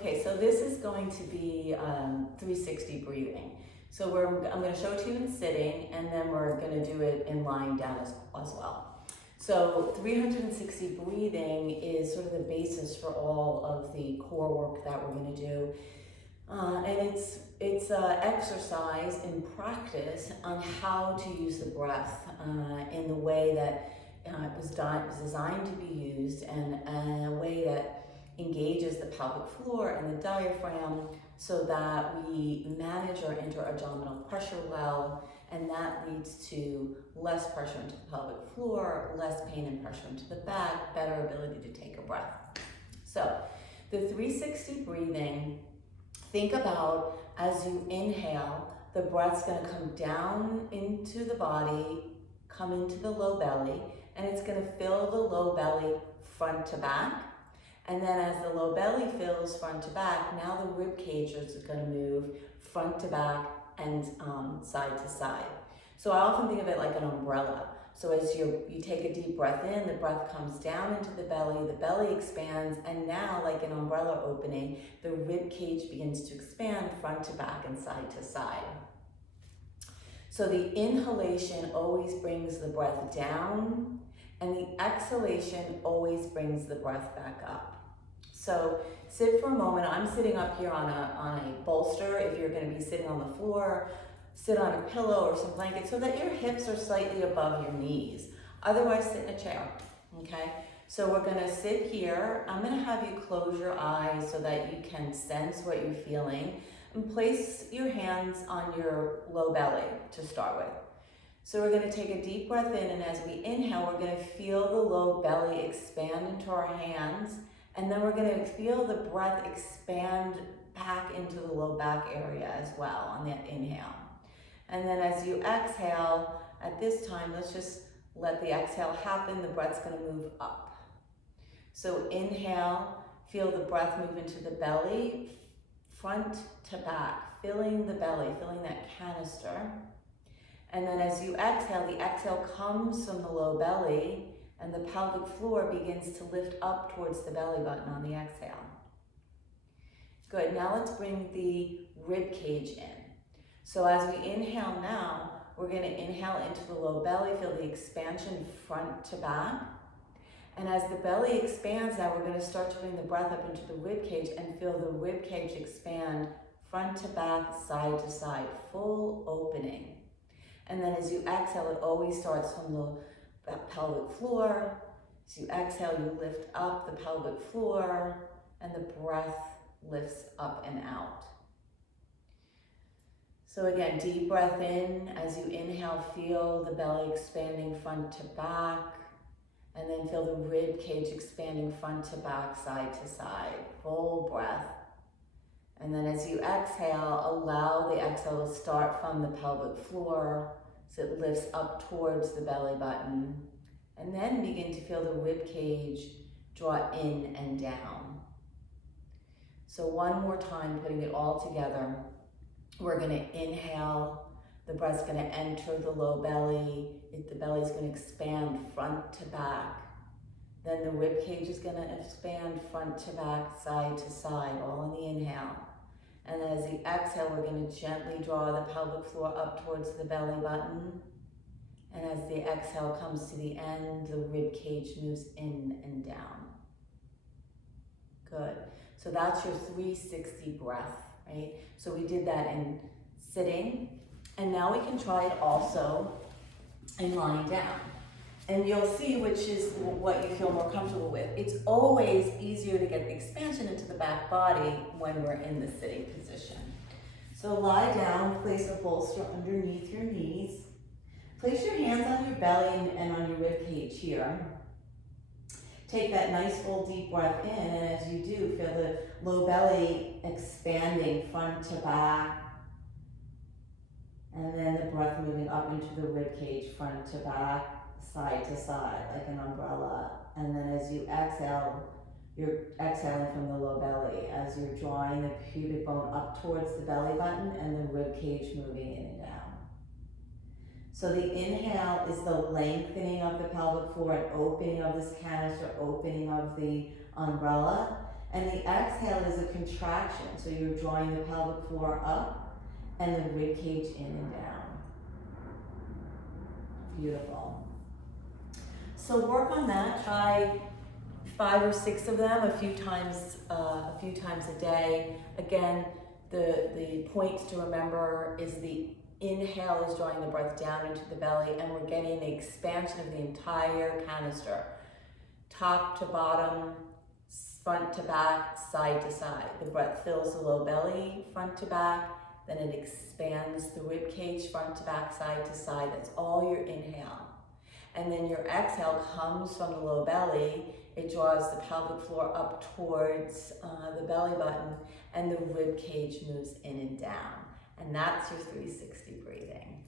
Okay, so this is going to be 360 breathing. So I'm going to show it to you in sitting, and then we're going to do it in lying down as well. So 360 breathing is sort of the basis for all of the core work that we're going to do. And it's exercise in practice on how to use the breath in the way that it was designed to be used, and a way that engages the pelvic floor and the diaphragm so that we manage our inter-abdominal pressure well, and that leads to less pressure into the pelvic floor, less pain and pressure into the back, better ability to take a breath. So the 360 breathing, think about as you inhale, the breath's going to come down into the body, come into the low belly, and it's going to fill the low belly front to back. And then as the low belly fills front to back, now the rib cage is going to move front to back and side to side. So I often think of it like an umbrella. So as you take a deep breath in, the breath comes down into the belly expands, and now like an umbrella opening, the rib cage begins to expand front to back and side to side. So the inhalation always brings the breath down, and the exhalation always brings the breath back up. So sit for a moment. I'm sitting up here on a bolster. If you're going to be sitting on the floor, sit on a pillow or some blanket so that your hips are slightly above your knees. Otherwise, sit in a chair, okay? So we're going to sit here. I'm going to have you close your eyes so that you can sense what you're feeling, and place your hands on your low belly to start with. So we're going to take a deep breath in, and as we inhale, we're going to feel the low belly expand into our hands, and then we're going to feel the breath expand back into the low back area as well on that inhale. And then as you exhale, at this time, let's just let the exhale happen. The breath's going to move up. So inhale, feel the breath move into the belly, front to back, filling the belly, filling that canister. And then as you exhale, the exhale comes from the low belly, and the pelvic floor begins to lift up towards the belly button on the exhale. Good, now let's bring the rib cage in. So as we inhale now, we're going to inhale into the low belly, feel the expansion front to back. And as the belly expands now, we're going to start to bring the breath up into the rib cage and feel the rib cage expand front to back, side to side, full opening. And then as you exhale, it always starts from the pelvic floor. As you exhale, you lift up the pelvic floor, and the breath lifts up and out. So again, deep breath in. As you inhale, feel the belly expanding front to back, and then feel the rib cage expanding front to back, side to side. Full breath. And then as you exhale, allow the exhale to start from the pelvic floor, so it lifts up towards the belly button, and then begin to feel the rib cage draw in and down. So one more time, putting it all together, we're going to inhale, the breath's going to enter the low belly, the belly's going to expand front to back, then the rib cage is going to expand front to back, side to side, all in the inhale. And then as the exhale, we're going to gently draw the pelvic floor up towards the belly button. And as the exhale comes to the end, the rib cage moves in and down. Good. So that's your 360 breath, right? So we did that in sitting, and now we can try it also in lying down. And you'll see which is what you feel more comfortable with. It's always easier to get the expansion into the back body when we're in the sitting position. So lie down, place a bolster underneath your knees. Place your hands on your belly and on your rib cage here. Take that nice full deep breath in, and as you do, feel the low belly expanding front to back. And then the breath moving up into the rib cage, front to back, side to side, like an umbrella. And then as you exhale, you're exhaling from the low belly as you're drawing the pubic bone up towards the belly button and the rib cage moving in and down. So the inhale is the lengthening of the pelvic floor, an opening of this canister, opening of the umbrella. And the exhale is a contraction, so you're drawing the pelvic floor up and the rib cage in and down. Beautiful. So work on that. Try 5 or 6 of them a few times a day. Again, the points to remember is the inhale is drawing the breath down into the belly, and we're getting the expansion of the entire canister, top to bottom, front to back, side to side. The breath fills the low belly, front to back, then it expands the rib cage, front to back, side to side. That's all your inhale. And then your exhale comes from the low belly. It draws the pelvic floor up towards the belly button, and the rib cage moves in and down. And that's your 360 breathing.